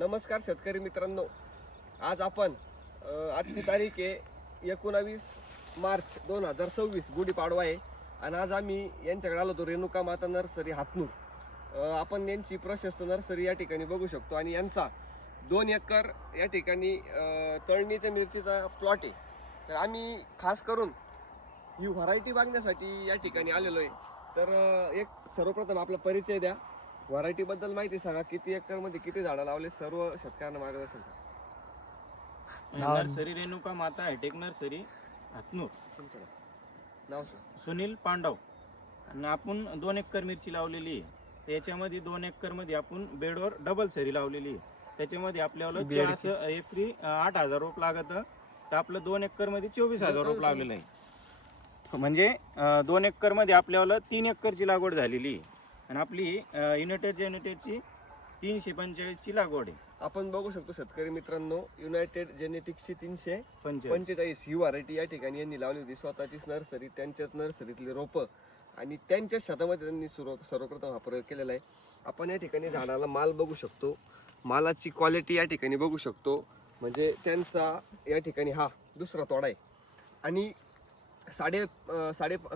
नमस्कार शेतकरी मित्रांनो, आज आपण आजची तारीख आहे 19 मार्च 2026, गुढीपाडवा आहे. आणि आज आम्ही यांच्याकडे आलो होतो, रेणुका माता नर्सरी हातनूर. आपण यांची प्रशस्त नर्सरी या ठिकाणी बघू शकतो आणि यांचा 2 एकर या ठिकाणी तळणीच्या मिरचीचा प्लॉट आहे. तर आम्ही खास करून ही व्हरायटी बघण्यासाठी या ठिकाणी आलेलो आहे. तर एक सर्वप्रथम आपला परिचय द्या, व्हरायटी बद्दल माहिती सांगा, किती एकर मध्ये किती झाडं लावले, सर्व शेतकऱ्यांना मार्गदर्शन करा. नर्सरी रेणुका माता हायटेक नर्सरी हातनूर. तुमचं नाव सुनील पांडव. आणि आपण 2 एकर मिरची लावलेली आहे. त्याच्यामध्ये 2 एकर मध्ये आपण बेडवर डबल सरी लावलेली आहे. त्याच्यामध्ये आपल्याला असं एकरी 8,000 रोप लागत, तर आपलं 2 एकर मध्ये 24,000 रोप लावलेलं आहे. म्हणजे 2 एकर मध्ये आपल्याला 3 एकरची लागवड झालेली आहे. आणि आपली युनायटेड जेनेटिकची 345 ची लागवड आहे. आपण बघू शकतो शेतकरी मित्रांनो, युनायटेड जेनेटिक्सची 345 45 ही व्हरायटी या ठिकाणी यांनी लावली होती. स्वतःचीच नर्सरी, त्यांच्याच नर्सरीतली रोपं आणि त्यांच्याच शेतामध्ये त्यांनी सर्वप्रथम हा प्रयोग केलेला आहे. आपण या ठिकाणी झाडाला माल बघू शकतो, मालाची क्वालिटी या ठिकाणी बघू शकतो. म्हणजे त्यांचा या ठिकाणी हा दुसरा तोडा आहे आणि साडे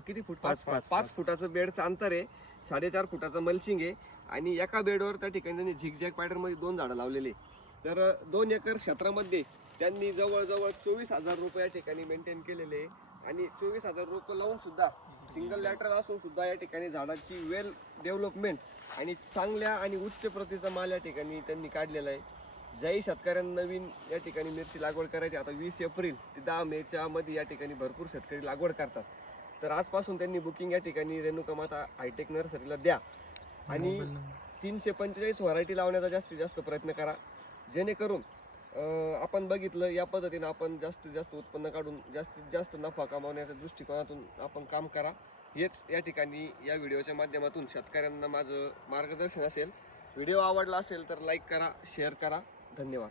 किती फूट, 5 फुटाचं बेडचं अंतर आहे, 4.5 फुटाचं मल्चिंग आहे आणि एका बेडवर त्या ठिकाणी त्यांनी झिगझॅग पॅटर्नमध्ये 2 झाडं लावलेली. तर 2 एकर क्षेत्रामध्ये त्यांनी जवळजवळ 24,000 रुपये या ठिकाणी मेंटेन केलेले आहे. आणि 24,000 रुपये लावून सुद्धा, सिंगल लॅटरल असून सुद्धा या ठिकाणी झाडाची वेल डेव्हलपमेंट आणि चांगल्या आणि उच्च प्रतीचा माल या ठिकाणी त्यांनी काढलेला आहे. ज्याही शेतकऱ्यांना नवीन या ठिकाणी मिरची लागवड करायची, आता 20 एप्रिल ते 10 मेच्या मध्ये या ठिकाणी भरपूर शेतकरी लागवड करतात. तर आजपासून त्यांनी बुकिंग या ठिकाणी रेणुका माता हायटेक नर्सरीला द्या आणि 345 व्हरायटी लावण्याचा जास्तीत जास्त प्रयत्न करा, जेणेकरून आपण बघितलं या पद्धतीनं आपण जास्तीत जास्त उत्पन्न काढून जास्तीत जास्त नफा कमावण्याच्या दृष्टिकोनातून आपण काम करा. हेच या ठिकाणी या व्हिडिओच्या माध्यमातून शेतकऱ्यांना माझं मार्गदर्शन असेल. व्हिडिओ आवडला असेल तर लाईक करा, शेअर करा. धन्यवाद.